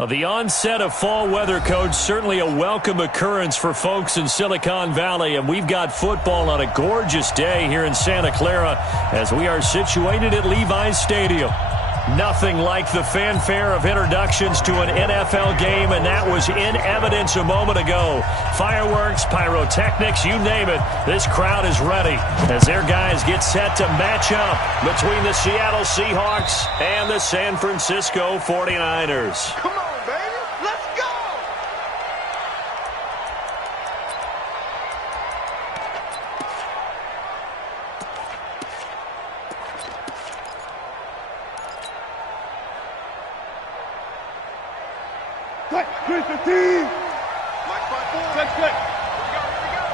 Well, the onset of fall weather, Coach, certainly a welcome occurrence for folks in Silicon Valley, and we've got football on a gorgeous day here in Santa Clara as we are situated at Levi's Stadium. Nothing like the fanfare of introductions to an NFL game, and that was in evidence a moment ago. Fireworks, pyrotechnics, you name it, this crowd is ready as their guys get set to match up between the Seattle Seahawks and the San Francisco 49ers. Come on, baby. Let's go! Cut, Chris, the team! Mike, front forward. Cut. Here we go.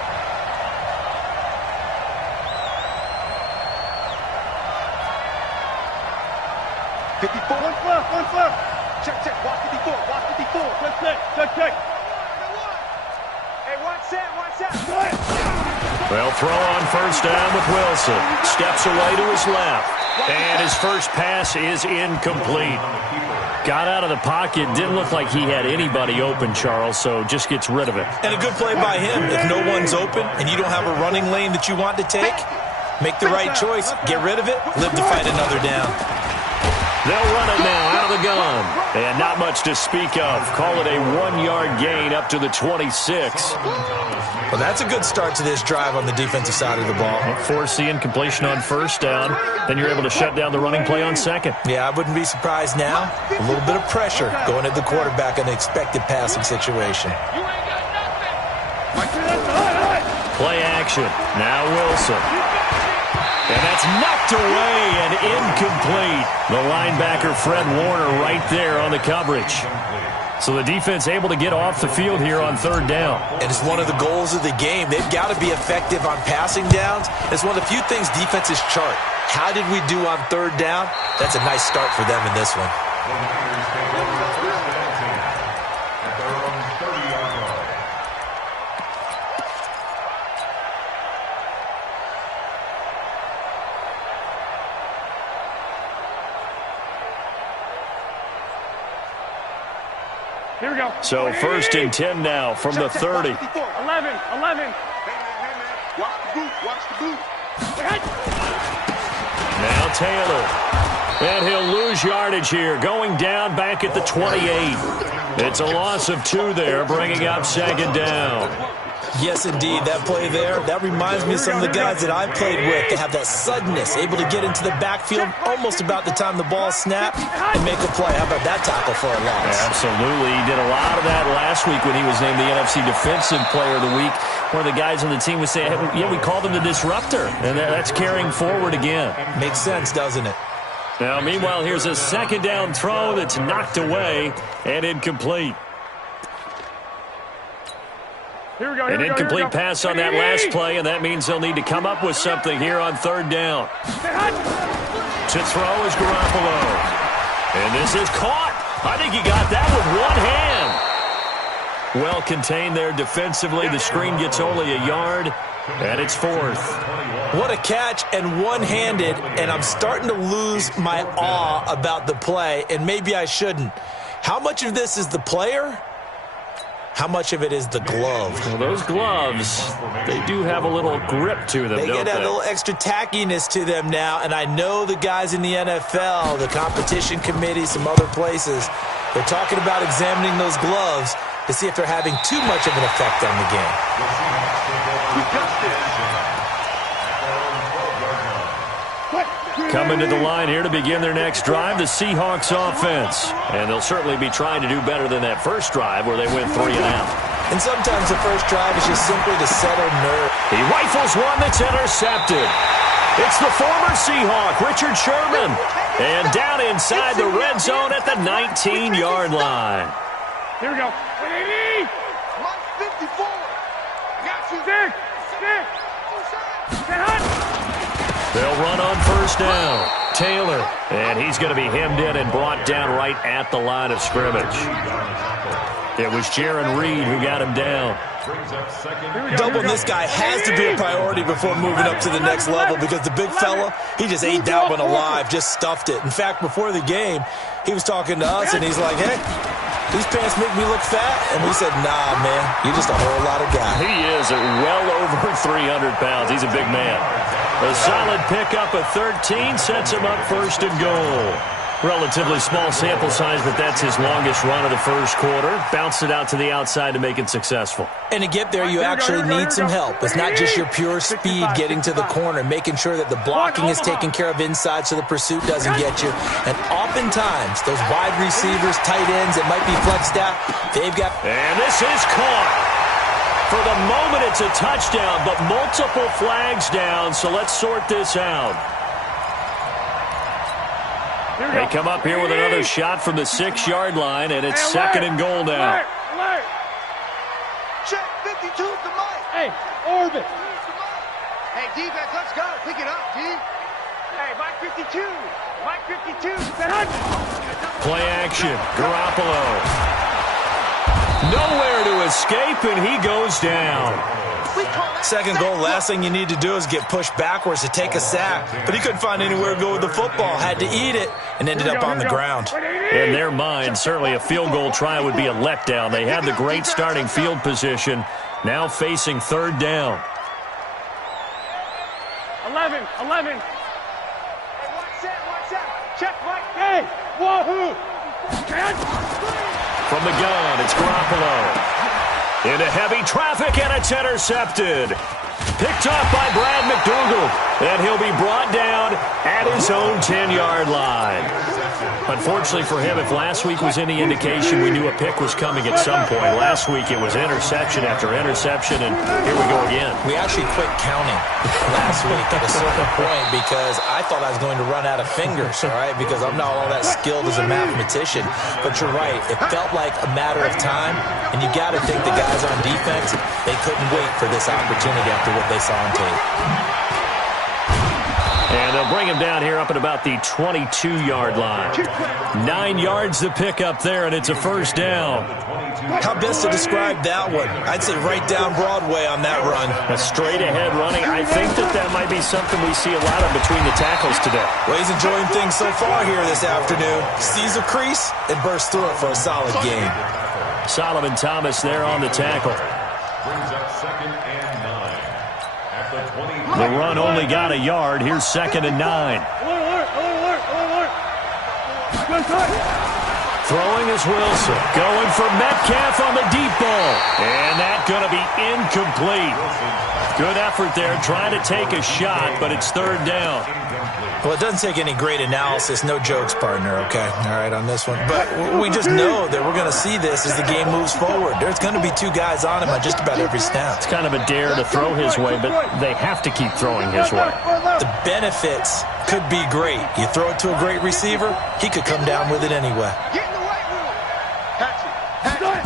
54. One flip. Check. Watch 54. Check. Hey, one set. Well, throw on first down with Wilson. Steps away to his left. And his first pass is incomplete. Got out of the pocket. Didn't look like he had anybody open, Charles, so just gets rid of it. And a good play by him. If no one's open and you don't have a running lane that you want to take, make the right choice. Get rid of it. Live to fight another down. They'll run it now out of the gun. And not much to speak of. Call it a 1-yard gain up to the 26. Well, that's a good start to this drive on the defensive side of the ball. Force the incompletion on first down. Then you're able to shut down the running play on second. Yeah, I wouldn't be surprised now. A little bit of pressure going at the quarterback in the expected passing situation. Play action. Now Wilson. And that's knocked away and incomplete. The linebacker, Fred Warner, right there on the coverage. So the defense able to get off the field here on third down. And it's one of the goals of the game. They've got to be effective on passing downs. It's one of the few things defenses chart. How did we do on third down? That's a nice start for them in this one. Here we go. So first and 10 now from the 30. 11. Hey, man. Watch the boot. Now Taylor. And he'll lose yardage here, going down back at the 28. It's a loss of 2 there, bringing up second down. Yes, indeed. That play there, that reminds me of some of the guys that I played with. They have that suddenness, able to get into the backfield almost about the time the ball snapped and make a play. How about that tackle for a loss? Absolutely. He did a lot of that last week when he was named the NFC Defensive Player of the Week. One of the guys on the team was saying, hey, yeah, we called him the disruptor. And that's carrying forward again. Makes sense, doesn't it? Now, meanwhile, here's a second down throw that's knocked away and incomplete. An incomplete pass on that last play, and that means they'll need to come up with something here on third down. To throw is Garoppolo. And this is caught. I think he got that with one hand. Well contained there defensively. The screen gets only a yard, and it's fourth. What a catch, and one-handed, and I'm starting to lose my awe about the play, and maybe I shouldn't. How much of this is the player? How much of it is the glove? Well, those gloves, they do have a little grip to them, They don't get a little extra tackiness to them now, and I know the guys in the NFL, the competition committee, some other places, they're talking about examining those gloves to see if they're having too much of an effect on the game. Coming to the line here to begin their next drive, the Seahawks offense. And they'll certainly be trying to do better than that first drive where they went 3 and out. And sometimes the first drive is just simply to settle nerve. He rifles one that's intercepted. It's the former Seahawk, Richard Sherman. And down inside the red zone at the 19-yard line. Here we go. Mike 54. Got you. Stick. They'll run on first down. Taylor, and he's going to be hemmed in and brought down right at the line of scrimmage. It was Jaron Reed who got him down. Doubling this guy has to be a priority before moving up to the next level because the big fella, he just ate that one alive, just stuffed it. In fact, before the game, he was talking to us, and he's like, hey, these pants make me look fat. And we said, nah, man, you're just a whole lot of guy. He is at well over 300 pounds. He's a big man. A solid pickup of 13 sets him up first and goal. Relatively small sample size, but that's his longest run of the first quarter. Bounced it out to the outside to make it successul. And to get there, you actually need some help. It's not just your pure speed getting to the corner, making sure that the blocking is taken care of inside so the pursuit doesn't get you. And oftentimes, those wide receivers, tight ends that might be flexed out, they've got... And this is caught. For the moment, it's a touchdown, but multiple flags down, so let's sort this out. They come up here with another shot from the 6-yard line, and it's second and goal now. Check 52 to Mike. Hey, Orbit. Hey, defense, let's go. Pick it up, D. Hey, Mike 52. Mike 52. Play action. Garoppolo. Nowhere to escape, and he goes down. Second goal, last thing you need to do is get pushed backwards to take a sack. But he couldn't find anywhere to go with the football. Had to eat it and ended up on the ground. In their mind, certainly a field goal try would be a letdown. They had the great starting field position. Now facing third down. 11. Hey, watch that. Check, Mike. Hey, wahoo. From the gun, it's Garoppolo. Into heavy traffic, and it's intercepted. Picked off by Brad McDougal. And he'll be brought down at his own 10-yard line. Unfortunately for him, if last week was any indication, we knew a pick was coming at some point. Last week it was interception after interception, and here we go again. We actually quit counting last week at a certain point because I thought I was going to run out of fingers, all right, because I'm not all that skilled as a mathematician. But you're right. It felt like a matter of time, and you got to think the guys on defense, they couldn't wait for this opportunity after what they saw on tape. And they'll bring him down here up at about the 22-yard line. 9 yards to pick up there, and it's a first down. How best to describe that one? I'd say right down Broadway on that run. A straight-ahead running. I think that might be something we see a lot of between the tackles today. Well, he's enjoying things so far here this afternoon. Sees a crease and bursts through it for a solid game. Solomon Thomas there on the tackle. Brings up second and 9. At the 20. The run only got a yard. Here's second and 9. Alert. Good touch. Throwing is Wilson. Going for Metcalf on the deep ball. And that's going to be incomplete. Good effort there trying to take a shot, but it's third down. Well, it doesn't take any great analysis. No jokes, partner, okay? All right, on this one. But we just know that we're going to see this as the game moves forward. There's going to be 2 guys on him on just about every snap. It's kind of a dare to throw his way, but they have to keep throwing his way. The benefits could be great. You throw it to a great receiver, he could come down with it anyway. Get in the right room. Catch it.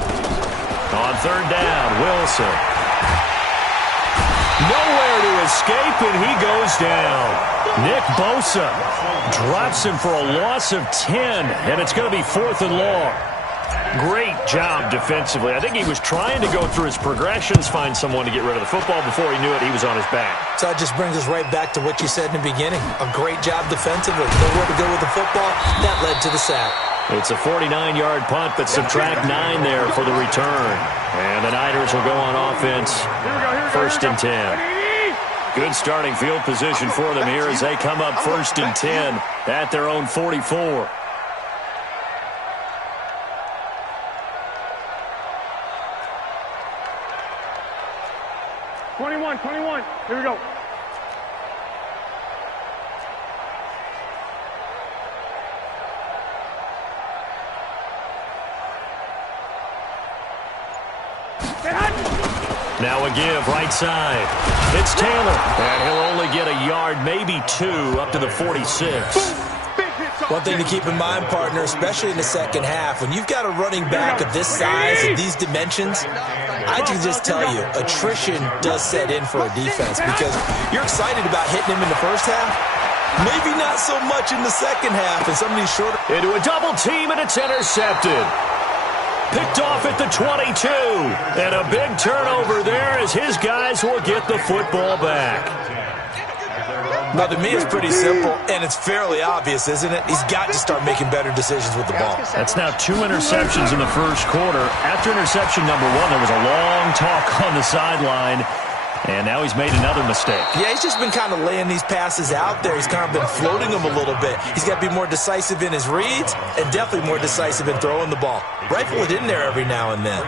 On third down, Wilson. Nowhere to escape, and he goes down. Nick Bosa drops him for a loss of 10, and it's going to be fourth and long. Great job defensively. I think he was trying to go through his progressions, find someone to get rid of the football. Before he knew it, he was on his back. So that just brings us right back to what you said in the beginning. A great job defensively. Nowhere to go with the football. That led to the sack. It's a 49-yard punt, but subtract 9 there for the return. And the Niners will go on offense. First and 10. Good starting field position for them here as they come up first and 10 at their own 44. '21. Here we go. Now a give, right side. It's Taylor, and he'll only get a yard, maybe 2, up to the 46. One thing to keep in mind, partner, especially in the second half, when you've got a running back of this size and these dimensions, I can just tell you, attrition does set in for a defense because you're excited about hitting him in the first half. Maybe not so much in the second half, and some of these shorter... Into a double team, and it's intercepted. Picked off at the 22. And a big turnover there as his guys will get the football back. No, to me, it's pretty simple, and it's fairly obvious, isn't it? He's got to start making better decisions with the ball. That's now 2 interceptions in the first quarter. After interception number 1, there was a long talk on the sideline, and now he's made another mistake. Yeah, he's just been kind of laying these passes out there. He's kind of been floating them a little bit. He's got to be more decisive in his reads and definitely more decisive in throwing the ball. Rifle it in there every now and then.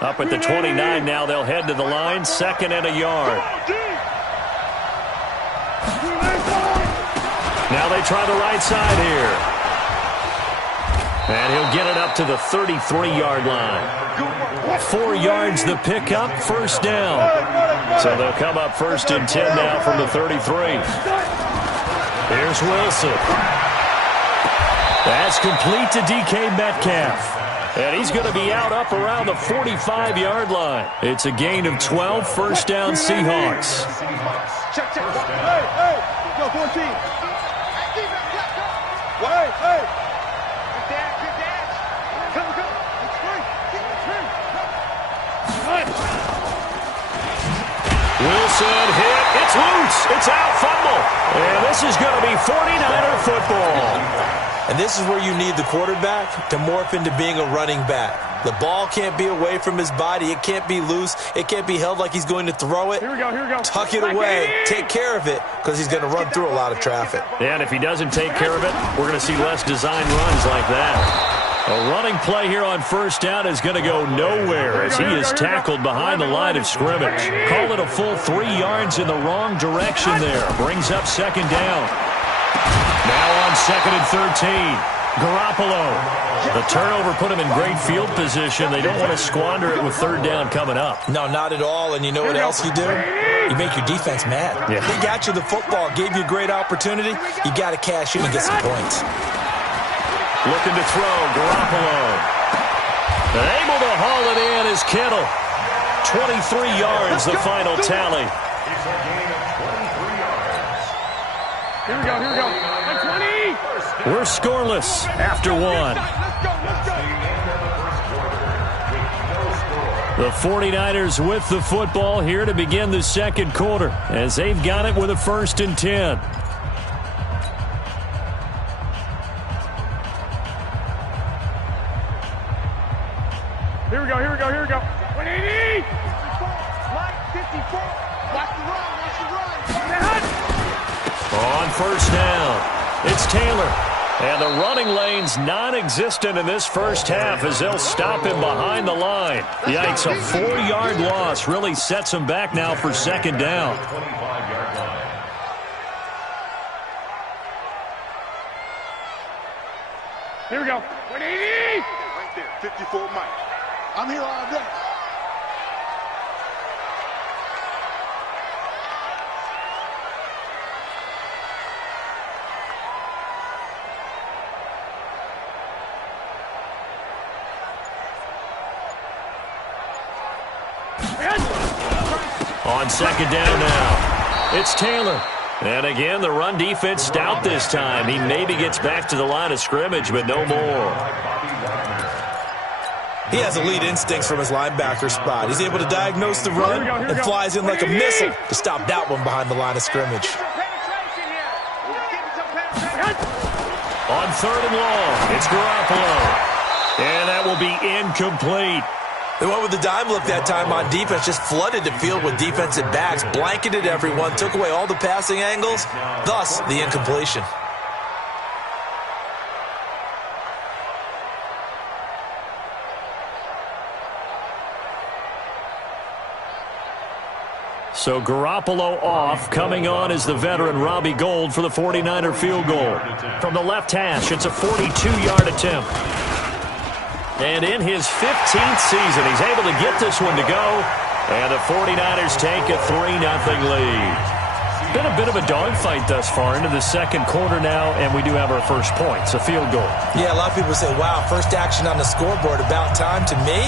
Up at the 29 now, they'll head to the line, 2nd and a yard. Now they try the right side here. And he'll get it up to the 33-yard line. 4 yards the pickup, first down. So they'll come up 1st and 10 now from the 33. Here's Wilson. That's complete to DK Metcalf. And he's going to be out up around the 45-yard line. It's a gain of 12, first down Seahawks. Check. Hey. Go, 14. Hey. Good dash. Come. It's free. Wilson hit. It's loose. It's out, fumble. And this is going to be 49er football. And this is where you need the quarterback to morph into being a running back. The ball can't be away from his body. It can't be loose. It can't be held like he's going to throw it. Here we go. Tuck it away. Take care of it because he's going to run through a lot of traffic. And if he doesn't take care of it, we're going to see less design runs like that. A running play here on first down is going to go nowhere as he is tackled behind the line of scrimmage. Call it a full 3 yards in the wrong direction there. Brings up 2nd down. Now on 2nd and 13, Garoppolo. The turnover put him in great field position. They don't want to squander it with 3rd down coming up. No, not at all. And you know what else you do? You make your defense mad. Yeah. They got you the football, gave you a great opportunity. You got to cash in and get some points. Looking to throw, Garoppolo. And able to haul it in is Kittle. 23 yards, the final tally. Here we go. Like 20. We're scoreless after 1. The 49ers with the football here to begin the 2nd quarter as they've got it with a 1st and 10. Here we go. 180. Mike, 54. Watch the run. On first down, it's Taylor. And the running lane's non-existent in this first half as they'll stop him behind the line. Yikes, a 4-yard loss really sets him back now for 2nd down. Here we go. 180. Right there, 54 Mike. I'm here all day. On 2nd down now, it's Taylor. And again, the run defense stout this time. He maybe gets back to the line of scrimmage, but no more. He has elite instincts from his linebacker spot. He's able to diagnose the run and flies in like a missile to stop that one behind the line of scrimmage. On 3rd and long, it's Garoppolo. And that will be incomplete. They went with the dime look that time on defense, just flooded the field with defensive backs, blanketed everyone, took away all the passing angles, thus the incompletion. So Garoppolo off. Coming on is the veteran Robbie Gould for the 49er field goal. From the left hash, it's a 42-yard attempt. And in his 15th season, he's able to get this one to go. And the 49ers take a 3-0 lead. Been a bit of a dogfight thus far into the 2nd quarter now, and we do have our first points, a field goal. Yeah, a lot of people say, wow, first action on the scoreboard, about time. To me,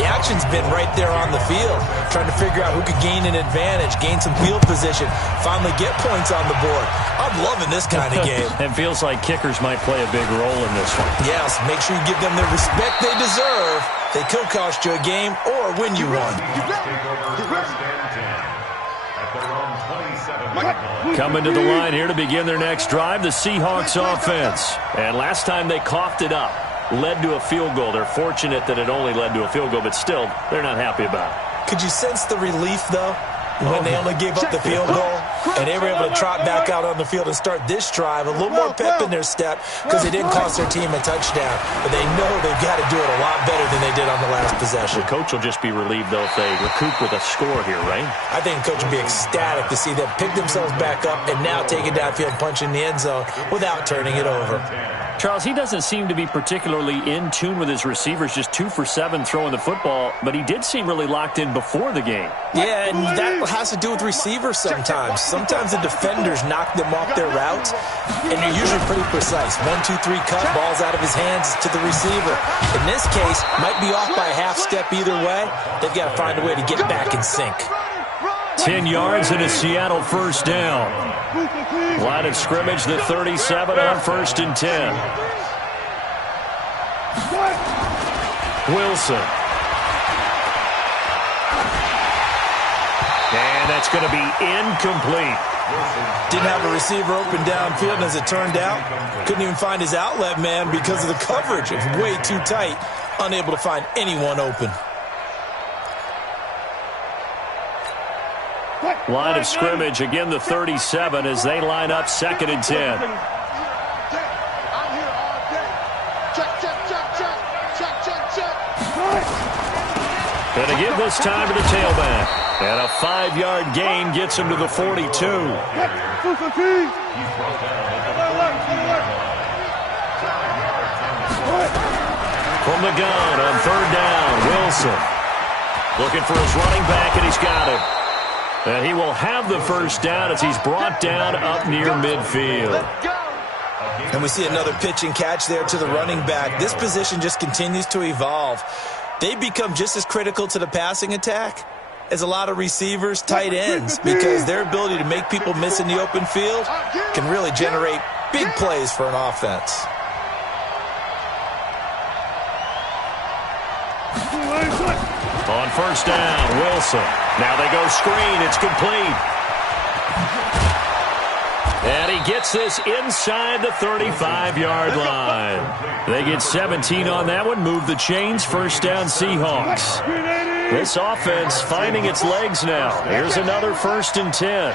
the action's been right there on the field, trying to figure out who could gain an advantage, gain some field position, finally get points on the board. I'm loving this kind of game. It feels like kickers might play a big role in this one. Yes, make sure you give them the respect they deserve. They could cost you a game or win you one. Coming to the line here to begin their next drive, the Seahawks offense. And last time they coughed it up, led to a field goal. They're fortunate that it only led to a field goal, but still, they're not happy about it. Could you sense the relief, though, when they only gave up the field goal and they were able to trot back out on the field and start this drive? A little more pep in their step because they didn't cost their team a touchdown, but they know they've got to do it a lot better than they did on the last possession. The coach will just be relieved, though, if they recoup with a score here, right? I think the coach will be ecstatic to see them pick themselves back up and now take it downfield and punch in the end zone without turning it over. Charles, he doesn't seem to be particularly in tune with his receivers, just 2 for 7 throwing the football, but he did seem really locked in before the game. Yeah, and that has to do with receivers sometimes. Sometimes the defenders knock them off their routes, and they're usually pretty precise. 1, 2, 3 cut, balls out of his hands to the receiver. In this case, might be off by a half step either way. They've got to find a way to get back in sync. 10 yards and a Seattle first down. Line of scrimmage, the 37 on 1st and 10. Wilson. And that's going to be incomplete. Didn't have a receiver open downfield, and as it turned out, couldn't even find his outlet man because of the coverage. It's way too tight, unable to find anyone open. Line of scrimmage, again the 37 as they line up 2nd and 10. Going to give this time to the tailback. And a 5-yard gain gets him to the 42. From the gun on 3rd down, Wilson. Looking for his running back, and he's got it. And he will have the first down as he's brought down up near midfield. And we see another pitch and catch there to the running back. This position just continues to evolve. They become just as critical to the passing attack as a lot of receivers, tight ends, because their ability to make people miss in the open field can really generate big plays for an offense. On 1st down, Wilson. Now they go screen. It's complete. And he gets this inside the 35-yard line. They get 17 on that one. Move the chains. 1st down, Seahawks. This offense finding its legs now. Here's another 1st and 10.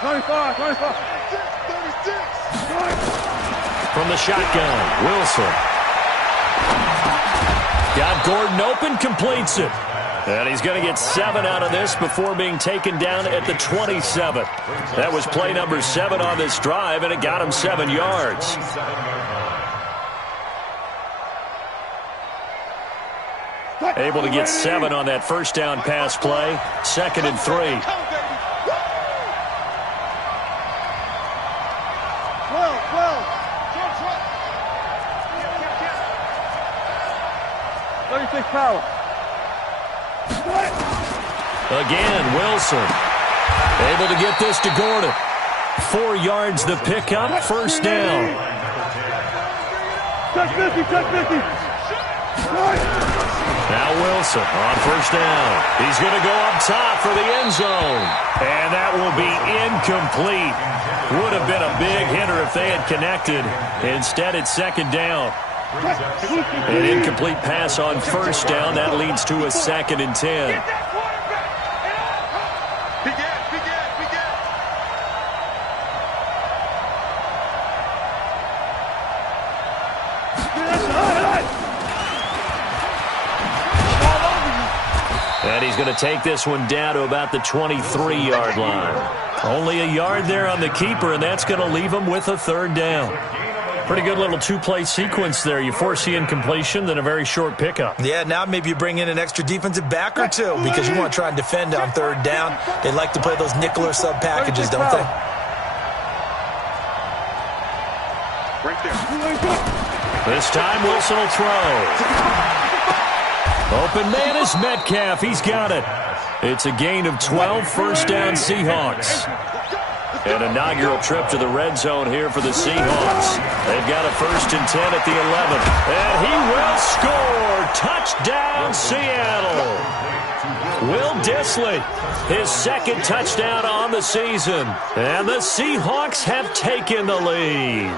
25. From the shotgun, Wilson. Got Gordon open, completes it. And he's going to get 7 out of this before being taken down at the 27. That was play number 7 on this drive, and it got him 7 yards. Able to get 7 on that 1st down pass play. 2nd and 3. Power. Again, Wilson. Able to get this to Gordon. 4 yards the pickup, 1st down. Touch 50. Now Wilson on 1st down. He's going to go up top for the end zone. And that will be incomplete. Would have been a big hitter if they had connected. Instead, it's 2nd down. An incomplete pass on 1st down. That leads to a 2nd and 10. And he's going to take this one down to about the 23-yard line. Only a yard there on the keeper, and that's going to leave him with a 3rd down. Pretty good little 2-play sequence there. You force the incompletion, then a very short pickup. Yeah, now maybe you bring in an extra defensive back or two because you want to try and defend on 3rd down. They like to play those nickel or sub packages, don't they? This time Wilson will throw. Open man is Metcalf. He's got it. It's a gain of 12, 1st down Seahawks. An inaugural trip to the red zone here for the Seahawks. They've got a 1st and 10 at the 11. And he will score. Touchdown, Seattle. Will Dissly, his 2nd touchdown on the season. And the Seahawks have taken the lead.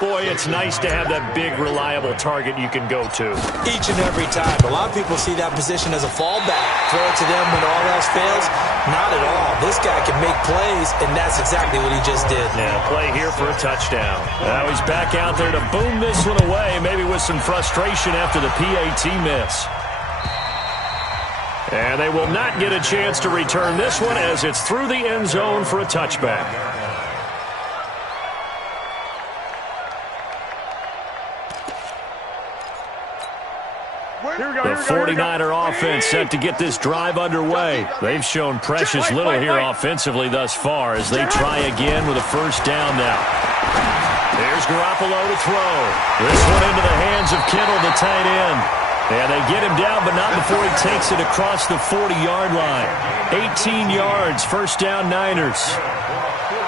Boy, it's nice to have that big, reliable target you can go to. Each and every time. A lot of people see that position as a fallback. Throw it to them when all else fails. Not at all. This guy can make plays, and that's exactly what he just did. Yeah, play here for a touchdown. Now he's back out there to boom this one away, maybe with some frustration after the PAT miss. And they will not get a chance to return this one as it's through the end zone for a touchback. The 49er offense set to get this drive underway. They've shown precious little here offensively thus far as they try again with a 1st down now. There's Garoppolo to throw. This one into the hands of Kittle, the tight end. And they get him down, but not before he takes it across the 40-yard line. 18 yards, 1st down Niners.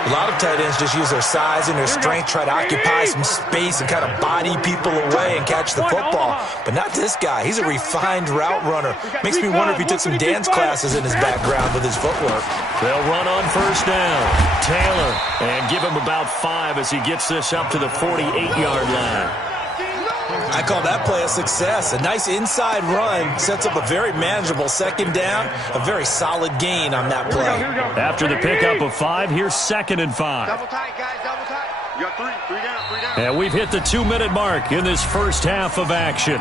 A lot of tight ends just use their size and their strength, try to occupy some space and kind of body people away and catch the football. But not this guy. He's a refined route runner. Makes me wonder if he took some dance classes in his background with his footwork. They'll run on 1st down. Taylor, and give him about 5 as he gets this up to the 48-yard line. I call that play a success. A nice inside run sets up a very manageable 2nd down. A very solid gain on that play. After the pickup of 5, here's 2nd and 5. Double tight, guys, double tight. You got 3 down. And we've hit the 2-minute mark in this first half of action.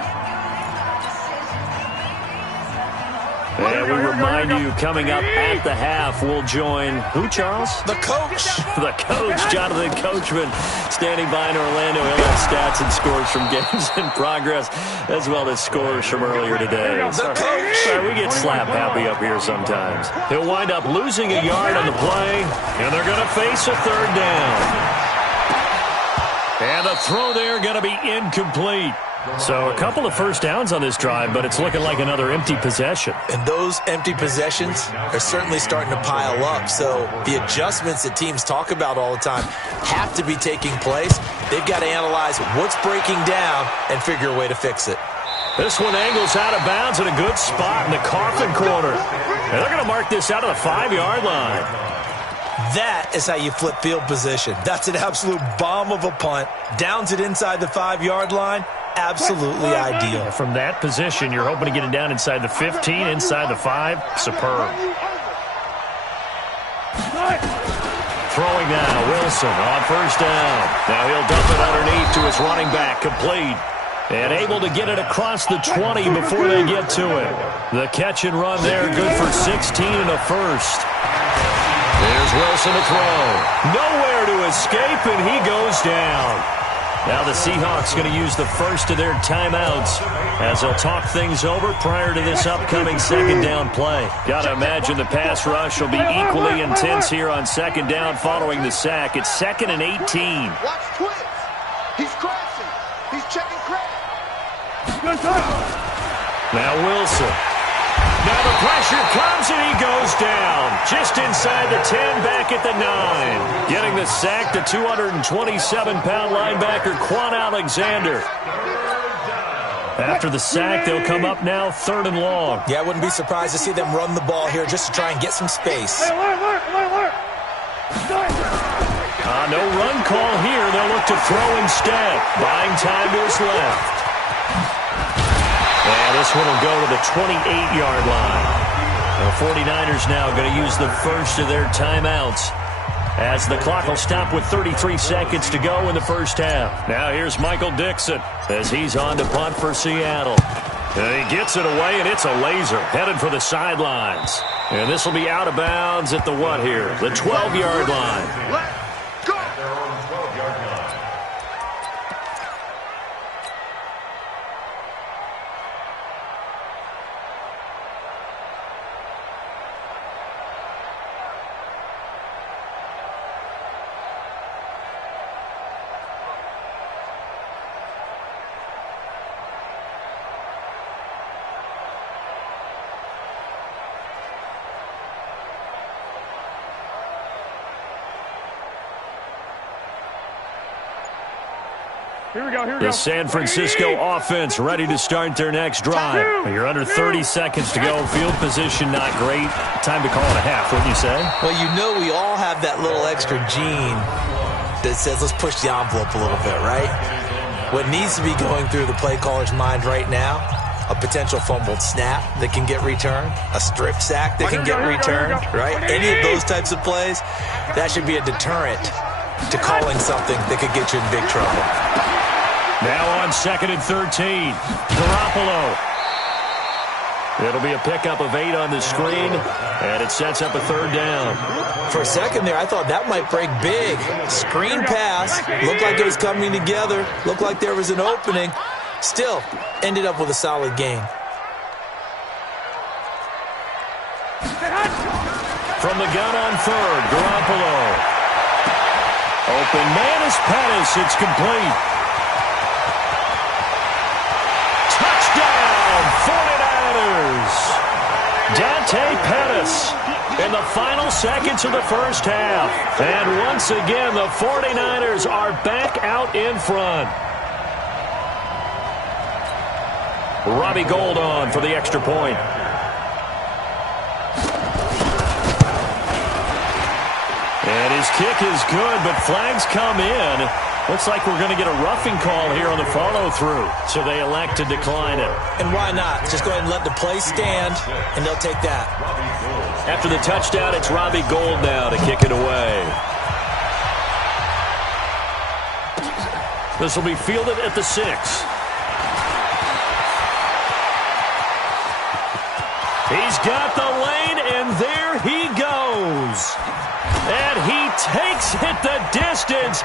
And we remind you, coming up at the half, we'll join who, Charles? The coach. The coach, Jonathan Coachman, standing by in Orlando. He'll have stats and scores from games in progress, as well as scores from earlier today. The coach. We get slap happy up here sometimes. He'll wind up losing a yard on the play, and they're going to face a 3rd down. And the throw there going to be incomplete. So a couple of 1st downs on this drive, but it's looking like another empty possession. And those empty possessions are certainly starting to pile up. So the adjustments that teams talk about all the time have to be taking place. They've got to analyze what's breaking down and figure a way to fix it. This one angles out of bounds in a good spot in the coffin corner. And they're going to mark this out of the 5-yard line. That is how you flip field position. That's an absolute bomb of a punt. Downs it inside the 5-yard line. Absolutely ideal. From that position, you're hoping to get it down inside the 15, inside the 5. Superb. Throwing now, Wilson on 1st down. Now he'll dump it underneath to his running back, complete. And able to get it across the 20 before they get to it. The catch and run there, good for 16 and a 1st. There's Wilson to throw. Nowhere to escape, and he goes down. Now the Seahawks going to use the first of their timeouts as they'll talk things over prior to this upcoming 2nd down play. Got to imagine the pass rush will be equally intense here on 2nd down following the sack. It's 2nd and 18. Watch twins. He's crashing. He's checking crash. Now Wilson. Now the pressure comes and he goes down. Just inside the 10, back at the 9. Getting the sack, the 227-pound linebacker, Quan Alexander. After the sack, they'll come up now 3rd and long. Yeah, I wouldn't be surprised to see them run the ball here just to try and get some space. No run call here. They'll look to throw instead. Buying time to his left. And this one will go to the 28-yard line. The 49ers now going to use the first of their timeouts as the clock will stop with 33 seconds to go in the first half. Now here's Michael Dixon as he's on to punt for Seattle. And he gets it away, and it's a laser headed for the sidelines. And this will be out of bounds at the what here? The 12-yard line. Let's go. They're on the 12-yard line. The San Francisco offense ready to start their next drive. You're under 30 seconds to go. Field position not great. Time to call it a half, wouldn't you say? Well, you know we all have that little extra gene that says let's push the envelope a little bit, right? What needs to be going through the play caller's mind right now, a potential fumbled snap that can get returned, a strip sack that can get returned, right? Any of those types of plays, that should be a deterrent to calling something that could get you in big trouble. Now on 2nd and 13, Garoppolo. It'll be a pickup of 8 on the screen, and it sets up a 3rd down. For a second there, I thought that might break big. Screen pass, looked like it was coming together, looked like there was an opening. Still, ended up with a solid gain. From the gun on 3rd, Garoppolo. Open man is Pettis. It's complete. Touchdown, 49ers. Dante Pettis in the final seconds of the first half. And once again, the 49ers are back out in front. Robbie Gould on for the extra point. And his kick is good, but flags come in. Looks like we're going to get a roughing call here on the follow-through, so they elect to decline it. And why not? Just go ahead and let the play stand, and they'll take that. After the touchdown, it's Robbie Gould now to kick it away. This will be fielded at the 6. He's got the lane, and there he goes. And he takes it the distance.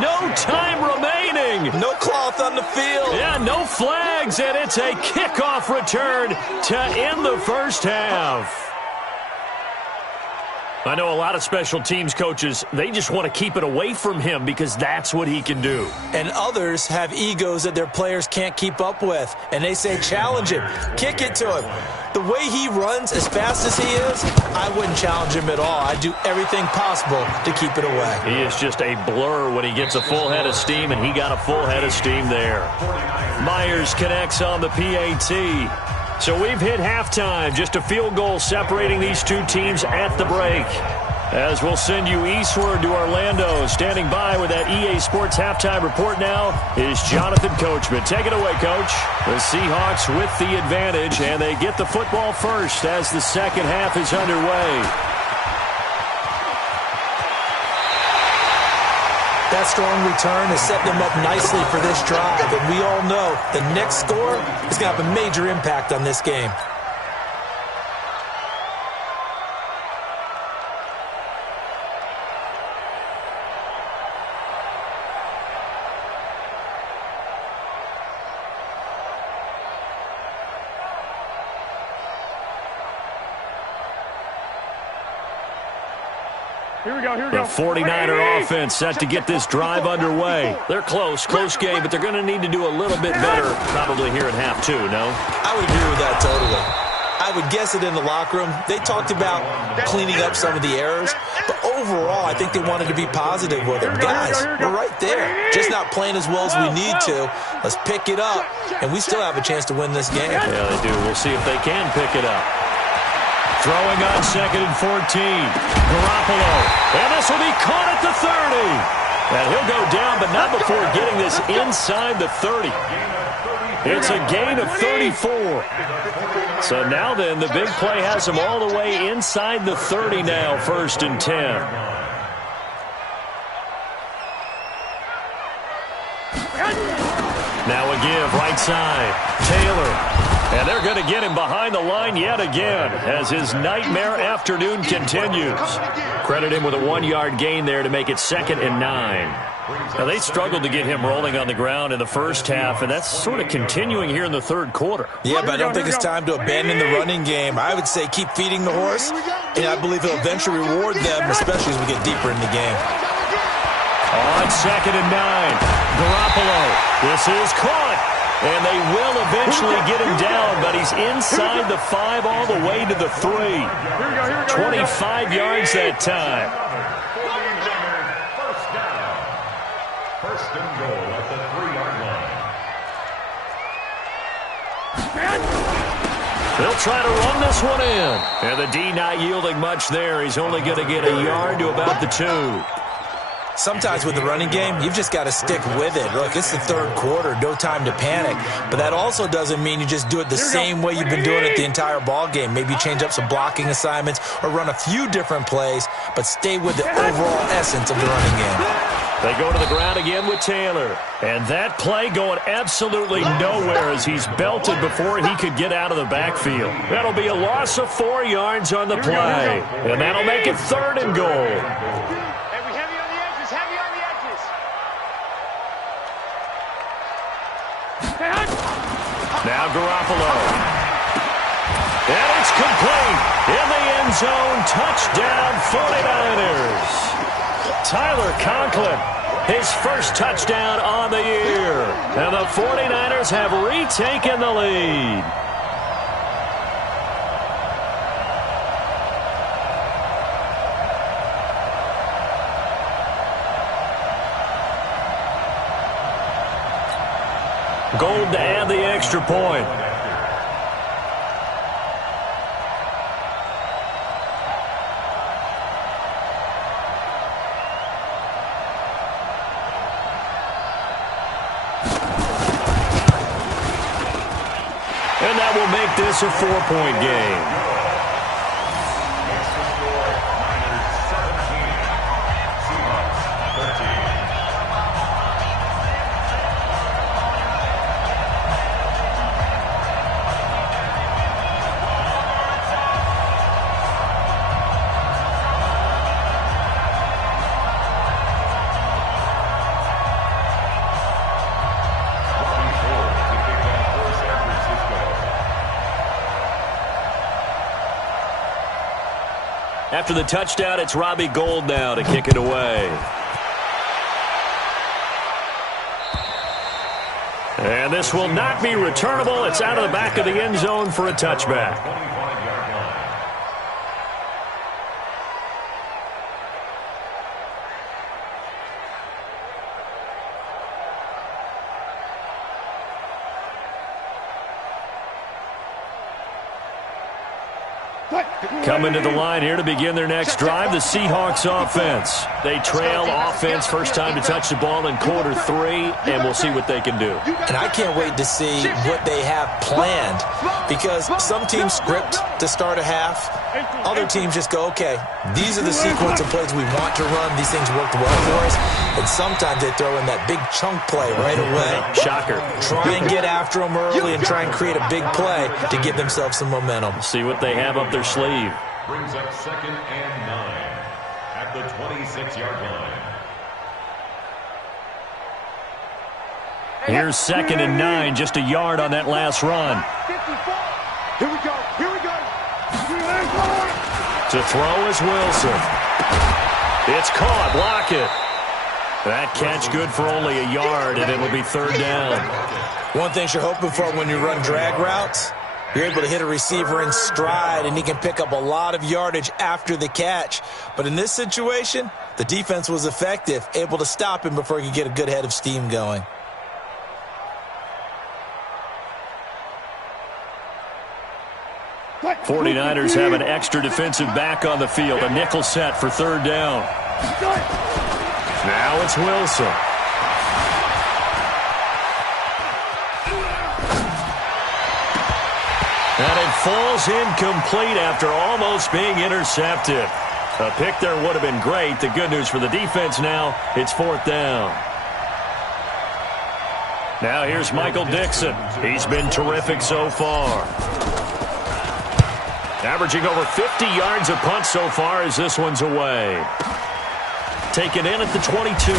No time remaining. No cloth on the field. Yeah, no flags, and it's a kickoff return to end the first half. I know a lot of special teams coaches, they just want to keep it away from him because that's what he can do. And others have egos that their players can't keep up with. And they say, challenge him. Kick it to him. The way he runs as fast as he is, I wouldn't challenge him at all. I'd do everything possible to keep it away. He is just a blur when he gets a full head of steam, and he got a full head of steam there. Myers connects on the PAT. So we've hit halftime, just a field goal separating these two teams at the break. As we'll send you eastward to Orlando. Standing by with that EA Sports halftime report now is Jonathan Coachman. Take it away, Coach. The Seahawks with the advantage, and they get the football first as the second half is underway. That strong return has set them up nicely for this drive, and we all know the next score is going to have a major impact on this game. The 49er offense set to get this drive underway. They're close game, but they're going to need to do a little bit better probably here in half 2, no? I would agree with that totally. I would guess it in the locker room. They talked about cleaning up some of the errors, but overall, I think they wanted to be positive with them. Guys, we're right there. Just not playing as well as we need to. Let's pick it up, and we still have a chance to win this game. Yeah, they do. We'll see if they can pick it up. Throwing on 2nd and 14. Garoppolo. And this will be caught at the 30. And he'll go down, but not before getting this inside the 30. It's a gain of 34. So now then, the big play has him all the way inside the 30 now, 1st and 10. Now a give, right side. Taylor. And they're going to get him behind the line yet again as his nightmare afternoon continues. Credit him with a 1-yard gain there to make it 2nd and 9. Now, they struggled to get him rolling on the ground in the first half, and that's sort of continuing here in the third quarter. Yeah, but I don't think it's time to abandon the running game. I would say keep feeding the horse, and I believe it'll eventually reward them, especially as we get deeper in the game. On 2nd and 9, Garoppolo. This is caught. And they will eventually get him down, but he's inside the 5 all the way to the 3. 25 yards that time. First and goal at the 3-yard line. They'll try to run this one in. And the D not yielding much there. He's only going to get a yard to about the 2. Sometimes with the running game, you've just got to stick with it. Look, it's the third quarter, no time to panic. But that also doesn't mean you just do it the same way you've been doing it the entire ball game. Maybe change up some blocking assignments or run a few different plays, but stay with the overall essence of the running game. They go to the ground again with Taylor. And that play going absolutely nowhere as he's belted before he could get out of the backfield. That'll be a loss of 4 yards on the play. And that'll make it 3rd and goal. Now Garoppolo. And it's complete. In the end zone, touchdown 49ers. Tyler Conklin, his first touchdown on the year. And the 49ers have retaken the lead. Gold to add the extra point. And that will make this a 4-point game. After the touchdown, it's Robbie Gould now to kick it away. And this will not be returnable. It's out of the back of the end zone for a touchback. Coming to the line here to begin their next drive, the Seahawks offense. They trail offense first time to touch the ball in quarter 3, and we'll see what they can do. And I can't wait to see what they have planned, because some teams script to start a half. Other teams just go, okay, these are the sequence of plays we want to run. These things worked well for us. And sometimes they throw in that big chunk play right away. Shocker. Try and get after them early and try and create a big play to give themselves some momentum. See what they have up their sleeve. Brings up 2nd and 9 at the 26-yard line. Here's 2nd and 9, just a yard on that last run. Here we go. Here we go. To throw is Wilson. It's caught. Block it. That catch good for only a yard, and it'll be 3rd down. One thing you're hoping for when you run drag routes, you're able to hit a receiver in stride, and he can pick up a lot of yardage after the catch. But in this situation, the defense was effective, able to stop him before he could get a good head of steam going. The 49ers have an extra defensive back on the field, a nickel set for 3rd down. Now it's Wilson. And it falls incomplete after almost being intercepted. A pick there would have been great. The good news for the defense now, it's 4th down. Now here's Michael Dixon. He's been terrific so far. Averaging over 50 yards a punt so far as this one's away. Taken in at the 22.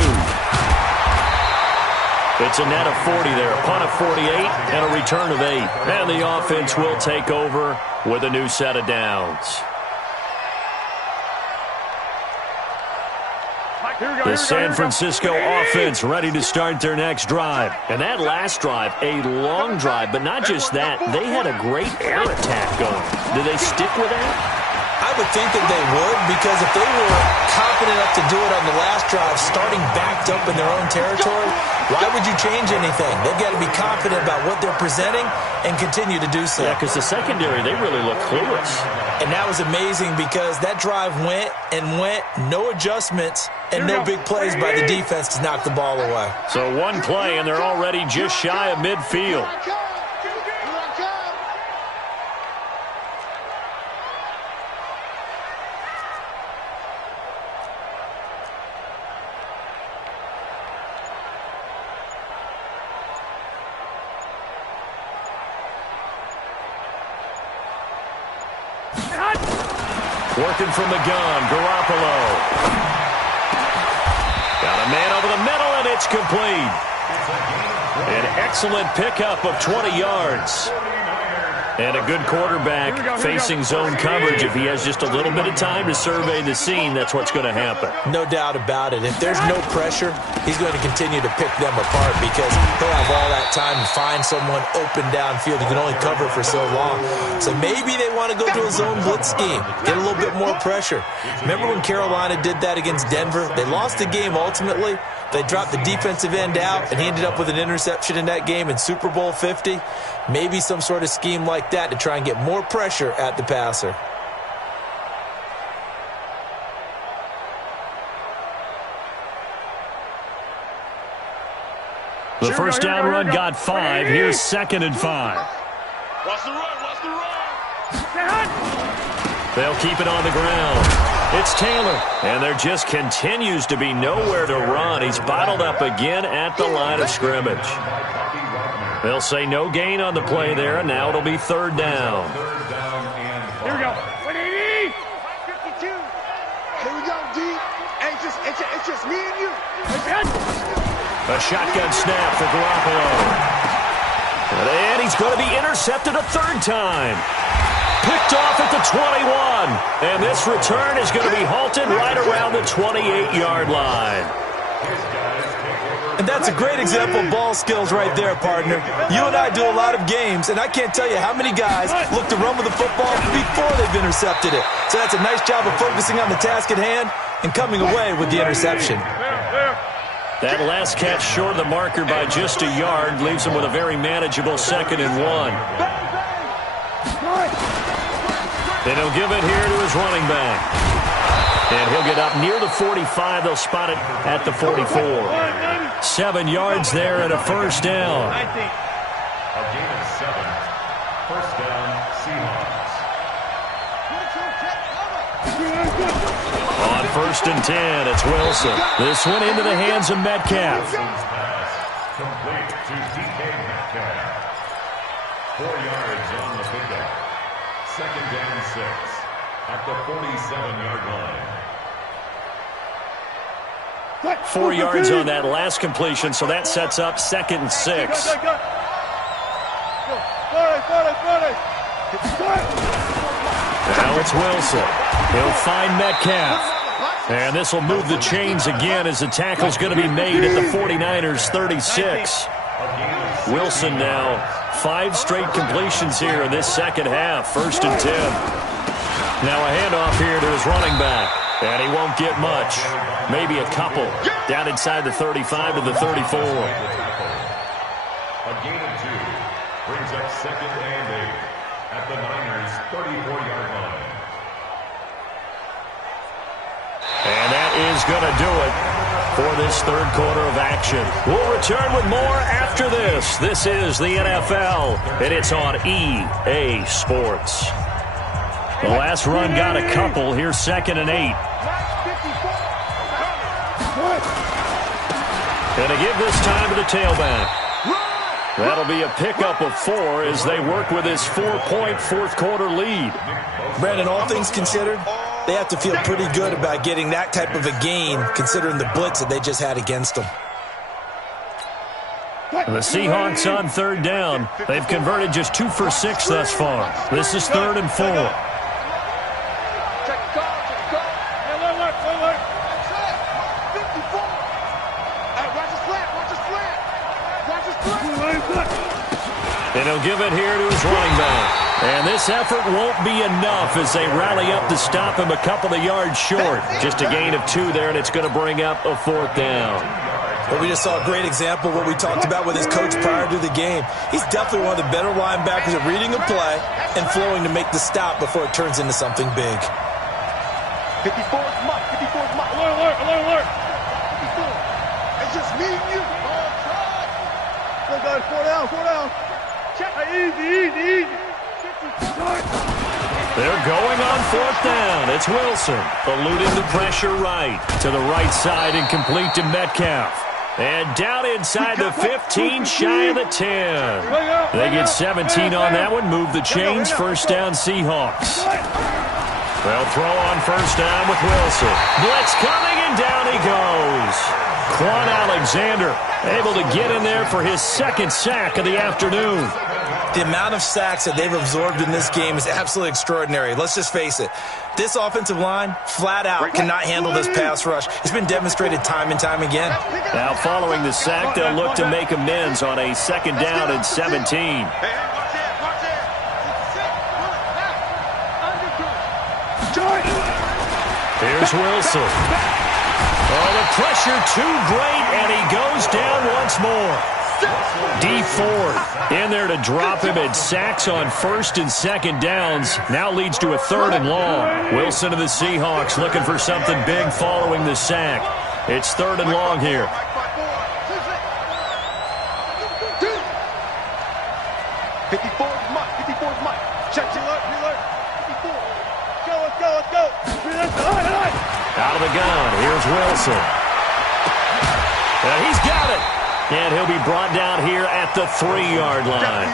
It's a net of 40 there, a punt of 48, and a return of 8. And the offense will take over with a new set of downs. The San Francisco offense ready to start their next drive. And that last drive, a long drive, but not just that. They had a great air attack going. Do they stick with that? I would think that they would, because if they were confident enough to do it on the last drive, starting backed up in their own territory, why would you change anything? They've got to be confident about what they're presenting and continue to do so. Yeah, because the secondary, they really look clueless. And that was amazing because that drive went and went, no adjustments, and no big plays by the defense to knock the ball away. So one play, and they're already just shy of midfield. Working from the gun, Garoppolo. Got a man over the middle, and it's complete. An excellent pickup of 20 yards. And a good quarterback facing zone coverage. If he has just a little bit of time to survey the scene, that's what's going to happen. No doubt about it. If there's no pressure, he's going to continue to pick them apart because he'll have all that time to find someone open downfield who can only cover for so long. So maybe they want to go to a zone blitz scheme, get a little bit more pressure. Remember when Carolina did that against Denver? They lost the game ultimately. They dropped the defensive end out, and he ended up with an interception in that game in Super Bowl 50. Maybe some sort of scheme like that to try and get more pressure at the passer. The first down run got 5. Here's 2nd and 5. Watch the run, watch the run. They'll keep it on the ground. It's Taylor, and there just continues to be nowhere to run. He's bottled up again at the line of scrimmage. They'll say no gain on the play there, and now it'll be 3rd down. Here we go. 180. 52. Here we go, D. Hey, it's just me and you. A shotgun snap for Garoppolo. And he's going to be intercepted a 3rd time. Picked off at the 21. And this return is going to be halted right around the 28-yard line. And that's a great example of ball skills right there, partner. You and I do a lot of games, and I can't tell you how many guys look to run with the football before they've intercepted it. So that's a nice job of focusing on the task at hand and coming away with the interception. That last catch short of the marker by just a yard leaves him with a very manageable 2nd and 1. And he'll give it here to his running back. And he'll get up near the 45. They'll spot it at the 44. 7 yards there and a 1st down. A gain of 7. 1st down, Seahawks. On 1st and 10, it's Wilson. This one into the hands of Metcalf. Pass complete to DK Metcalf. 4 yards on the pickup. 2nd down 6 at the 47-yard line. 4 yards on that last completion, so that sets up 2nd and 6. Now it's Wilson. He'll find Metcalf. And this will move the chains again as the tackle's going to be made at the 49ers' 36. Wilson now 5 straight completions here in this 2nd half. 1st and 10. Now a handoff here to his running back. And he won't get much. Maybe a couple. Down inside the 35 to the 34. A gain of 2 brings up 2nd and 8 at the Niners' 34-yard line. And that is going to do it for this 3rd quarter of action. We'll return with more after this. This is the NFL, and it's on EA Sports. The last run got a couple. Here's 2nd and 8. And to give this time to the tailback. That'll be a pickup of 4 as they work with this 4-point 4th quarter lead. Brandon, all things considered, they have to feel pretty good about getting that type of a gain considering the blitz that they just had against them. The Seahawks on 3rd down. They've converted just 2 for 6 thus far. This is 3rd and 4. And he'll give it here to his running back. And this effort won't be enough as they rally up to stop him a couple of yards short. Just a gain of 2 there, and it's going to bring up a 4th down. Well, we just saw a great example of what we talked about with his coach prior to the game. He's definitely one of the better linebackers at reading a play and flowing to make the stop before it turns into something big. 54 is Mike. 54 is Mike. Alert, alert, alert, alert. 54. It's just me and you. Go, guys. 4 down, 4 down. Check. Easy, easy, easy. They're going on 4th down. It's Wilson eluding the pressure right to the right side and complete to Metcalf. And down inside the 15, shy of the 10. They get 17 on that one. Move the chains. 1st down Seahawks. They'll throw on 1st down with Wilson. Blitz coming, and down he goes. Quan Alexander able to get in there for his 2nd sack of the afternoon. The amount of sacks that they've absorbed in this game is absolutely extraordinary. Let's just face it. This offensive line, flat out, cannot handle this pass rush. It's been demonstrated time and time again. Now, following the sack, they'll look to make amends on a 2nd down and 17. Here's Wilson. Oh, the pressure too great, and he goes down once more. D Ford in there to drop him, and sacks on 1st and 2nd downs. Now leads to a 3rd and long. Wilson of the Seahawks looking for something big following the sack. It's 3rd and long here. 54 is Mike. 54 is Mike. Check, reload, reload. 54. Let's go, let's go, let's go. Out of the gun, here's Wilson. And he's got it. And he'll be brought down here at the 3-yard line.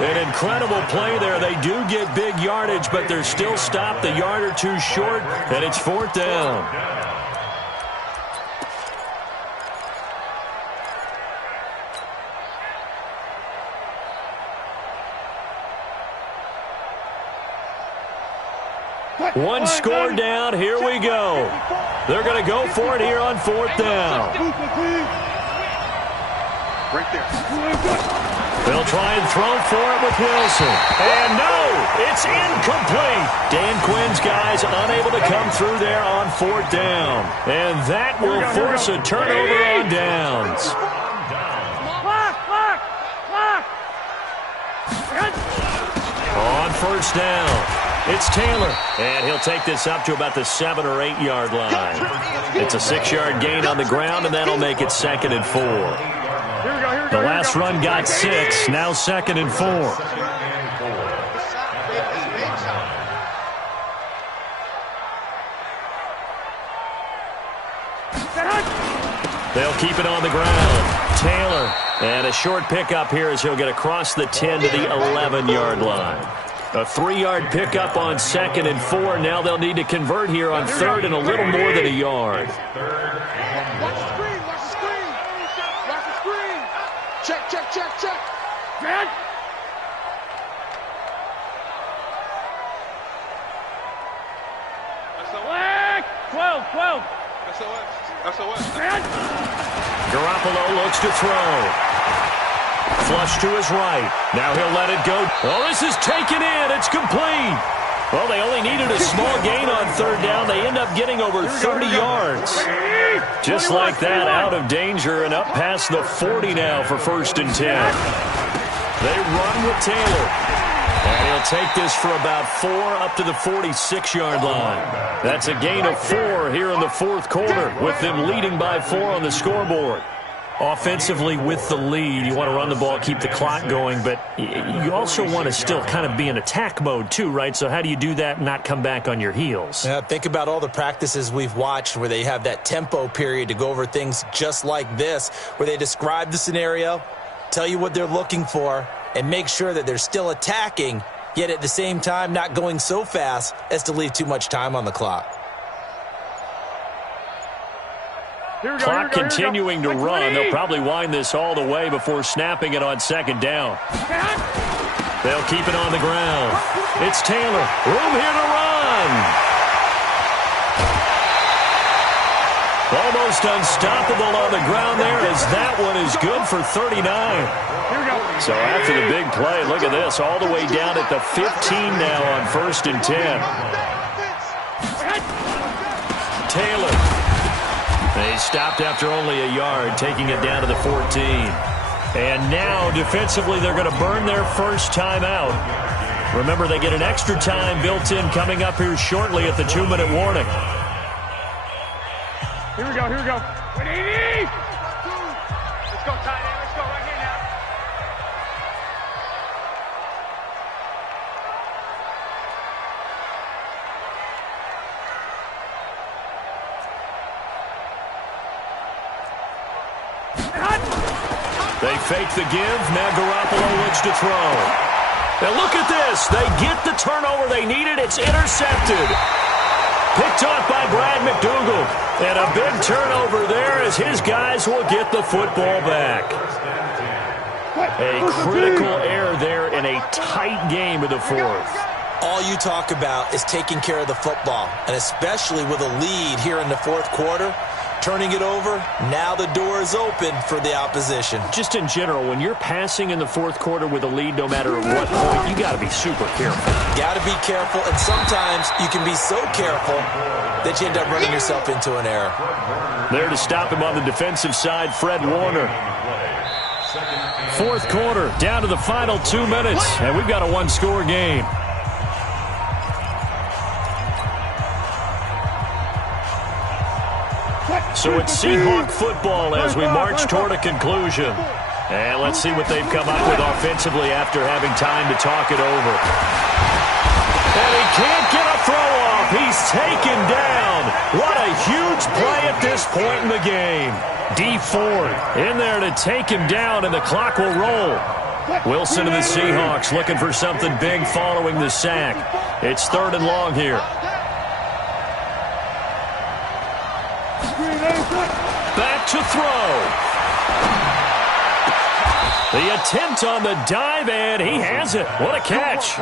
An incredible play there. They do get big yardage, but they're still stopped a yard or 2 short, and it's 4th down. One score down. Here we go. They're going to go for it here on 4th down. Right there. They'll try and throw for it with Wilson. And no, it's incomplete. Dan Quinn's guys unable to come through there on 4th down. And that will force a turnover on downs. On 1st down, it's Taylor. And he'll take this up to about the 7 or 8 yard line. It's a 6-yard gain on the ground, and that'll make it 2nd and 4. The last run got 6, now 2nd and 4. They'll keep it on the ground. Taylor, and a short pickup here as he'll get across the 10 to the 11-yard line. A 3-yard pickup on 2nd and 4. Now they'll need to convert here on 3rd and a little more than a yard. Check, check, check, check. Grant. SOS. 12. SOS. Grant. Garoppolo looks to throw. Flush to his right. Now he'll let it go. Oh, this is taken in. It's complete. Well, they only needed a small gain on 3rd down. They end up getting over 30 yards. Just like that, out of danger and up past the 40 now for 1st and 10. They run with Taylor. And he'll take this for about 4 up to the 46-yard line. That's a gain of 4 here in the 4th quarter, with them leading by 4 on the scoreboard. Offensively with the lead, you want to run the ball, keep the clock going, but you also want to still kind of be in attack mode too, right? So how do you do that and not come back on your heels? Yeah, think about all the practices we've watched where they have that tempo period to go over things just like this, where they describe the scenario, tell you what they're looking for, and make sure that they're still attacking, yet at the same time not going so fast as to leave too much time on the clock. Clock continuing to run. They'll probably wind this all the way before snapping it on 2nd down. They'll keep it on the ground. It's Taylor. Room here to run. Almost unstoppable on the ground there as that one is good for 39. So after the big play, look at this, all the way down at the 15 now on 1st and 10. Taylor. They stopped after only a yard, taking it down to the 14. And now, defensively, they're going to burn their first timeout. Remember, they get an extra time built in coming up here shortly at the 2-minute warning. Here we go, here we go. What do you need? Let's go, tight end. Let's go right here now. They fake the give. Now Garoppolo looks to throw. Now look at this. They get the turnover they needed. It's intercepted. Picked off by Brad McDougal. And a big turnover there as his guys will get the football back. A critical error there in a tight game of the fourth. All you talk about is taking care of the football, and especially with a lead here in the fourth quarter. Turning it over, now the door is open for the opposition. Just in general, when you're passing in the fourth quarter with a lead, no matter at what point, you got to be super careful. Got to be careful, and sometimes you can be so careful that you end up running yourself into an error. There to stop him on the defensive side, Fred Warner. Fourth quarter, down to the final 2 minutes, and we've got a one-score game. So it's Seahawk football as we march toward a conclusion. And let's see what they've come up with offensively after having time to talk it over. And he can't get a throw off. He's taken down. What a huge play at this point in the game. D Ford in there to take him down, and the clock will roll. Wilson and the Seahawks looking for something big following the sack. It's 3rd and long here. Back to throw. The attempt on the dive, and he has it. What a catch.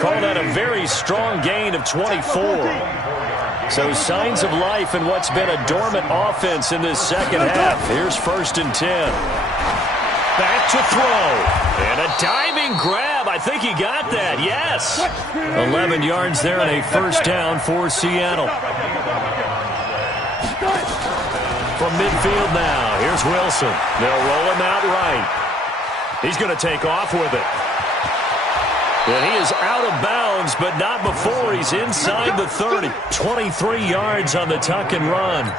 Called out a very strong gain of 24. So signs of life in what's been a dormant offense in this second half. Here's 1st and 10. Back to throw. And a diving grab. I think he got that. Yes. 11 yards there and a first down for Seattle. From midfield now, here's Wilson. They'll roll him out right. He's going to take off with it. And he is out of bounds, but not before he's inside the 30. 23 yards on the tuck and run.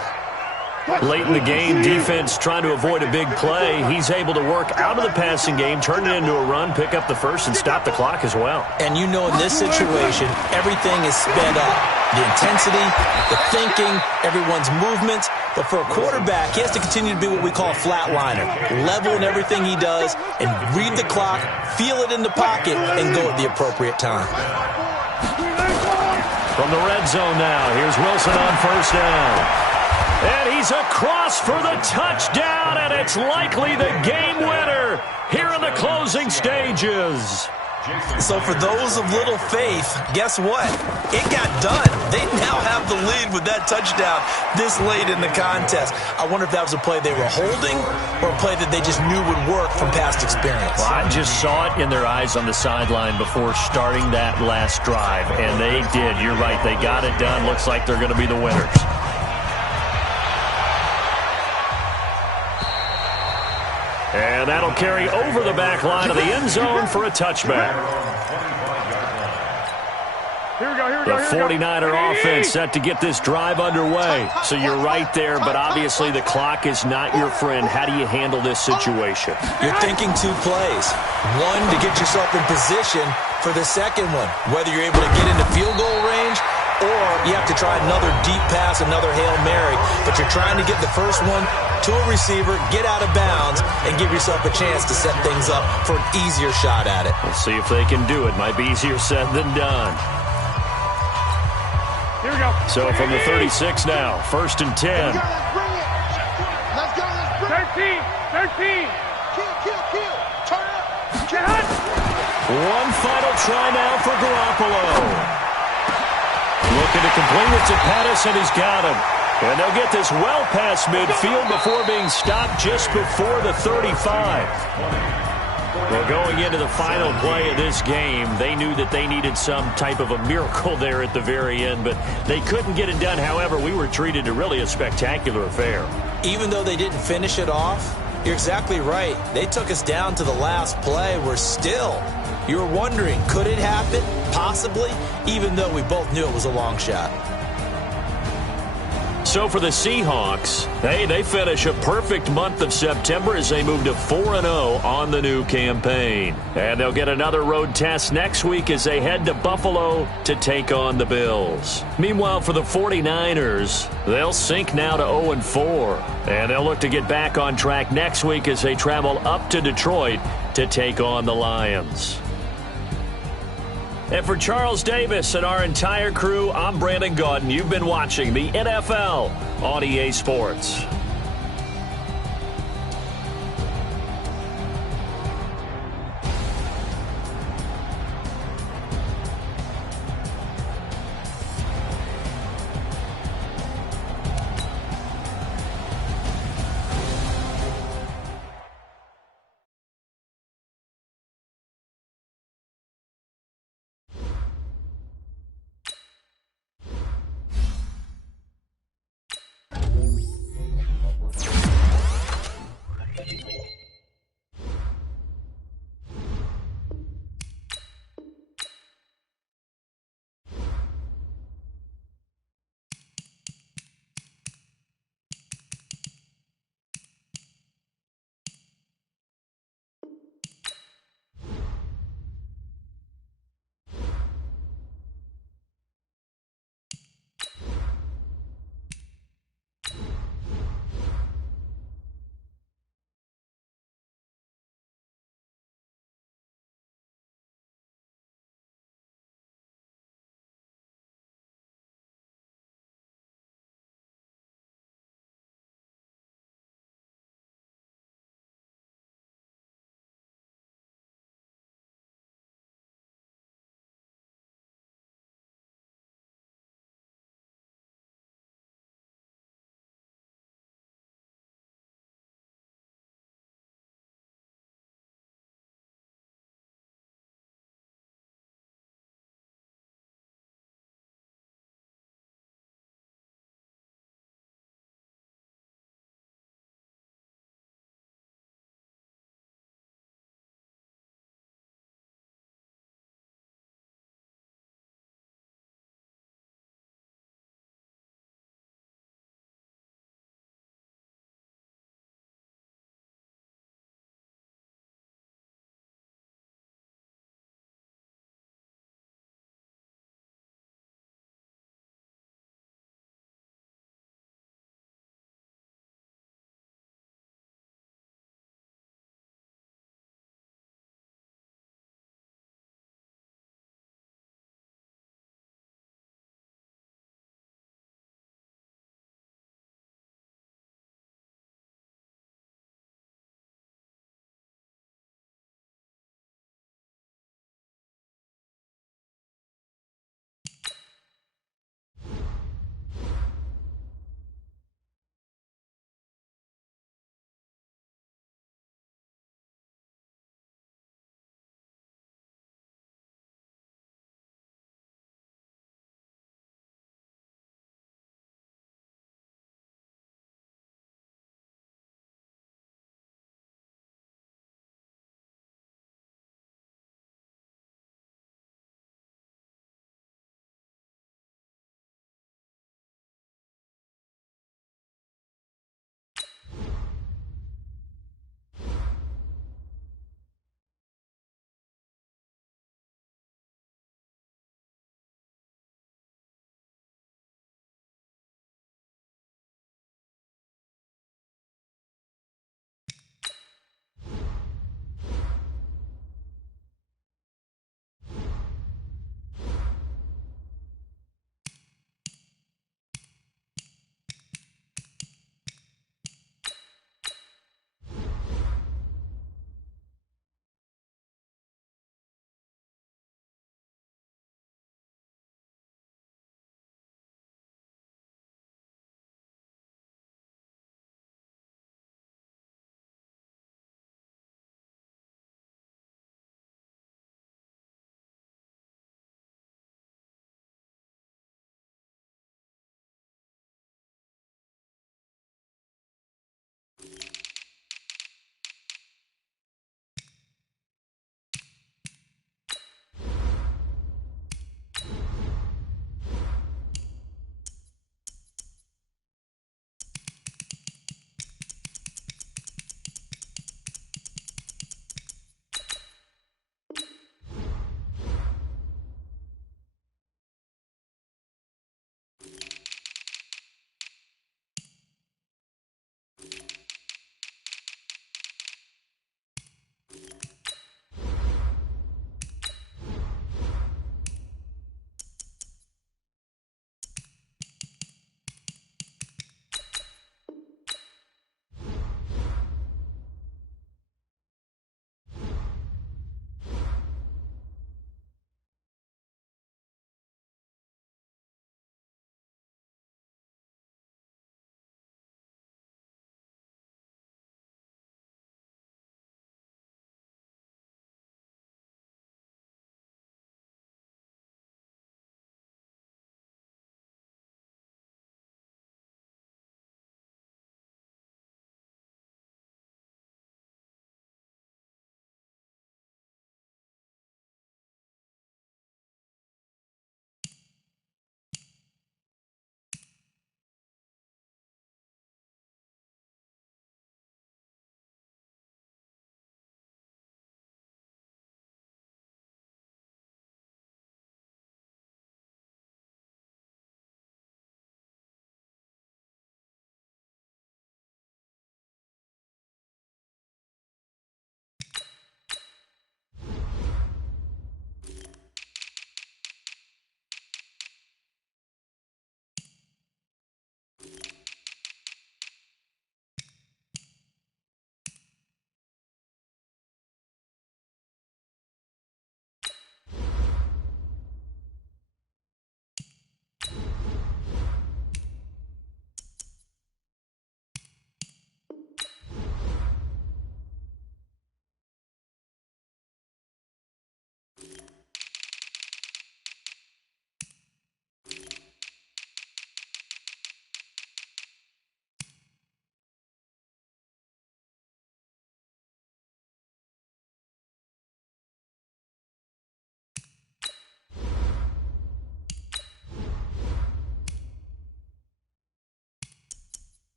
Late in the game, defense trying to avoid a big play. He's able to work out of the passing game, turn it into a run, pick up the first, and stop the clock as well. And you know in this situation, everything is sped up. The intensity, the thinking, everyone's movements. But for a quarterback, he has to continue to be what we call a flatliner. Level in everything he does and read the clock, feel it in the pocket, and go at the appropriate time. From the red zone now, here's Wilson on first down. And he's across for the touchdown, and it's likely the game winner here in the closing stages. So for those of little faith, guess what? It got done. They now have the lead with that touchdown this late in the contest. I wonder if that was a play they were holding or a play that they just knew would work from past experience. Well, I just saw it in their eyes on the sideline before starting that last drive, and they did. You're right. They got it done. Looks like they're going to be the winners. And that'll carry over the back line of the end zone for a touchback. The 49er offense set to get this drive underway. So you're right there, but obviously the clock is not your friend. How do you handle this situation? You're thinking 2 plays. One, to get yourself in position for the second one, whether you're able to get into field goal range or you have to try another deep pass, another Hail Mary. But you're trying to get the first one to a receiver, get out of bounds, and give yourself a chance to set things up for an easier shot at it. We'll see if they can do it. Might be easier said than done. Here we go. So from the 36 now, 1st and 10. Let's go. 13. Kill. Turn up. One final try now for Garoppolo. Looking to complete it to Pettis, and he's got him. And they'll get this well past midfield before being stopped just before the 35. Well, going into the final play of this game, they knew that they needed some type of a miracle there at the very end, but they couldn't get it done. However, we were treated to really a spectacular affair. Even though they didn't finish it off, you're exactly right. They took us down to the last play. We're still, you were wondering, could it happen? Possibly, even though we both knew it was a long shot. So for the Seahawks, they finish a perfect month of September as they move to 4-0 on the new campaign. And they'll get another road test next week as they head to Buffalo to take on the Bills. Meanwhile, for the 49ers, they'll sink now to 0-4. And they'll look to get back on track next week as they travel up to Detroit to take on the Lions. And for Charles Davis and our entire crew, I'm Brandon Gaudin. You've been watching the NFL on EA Sports.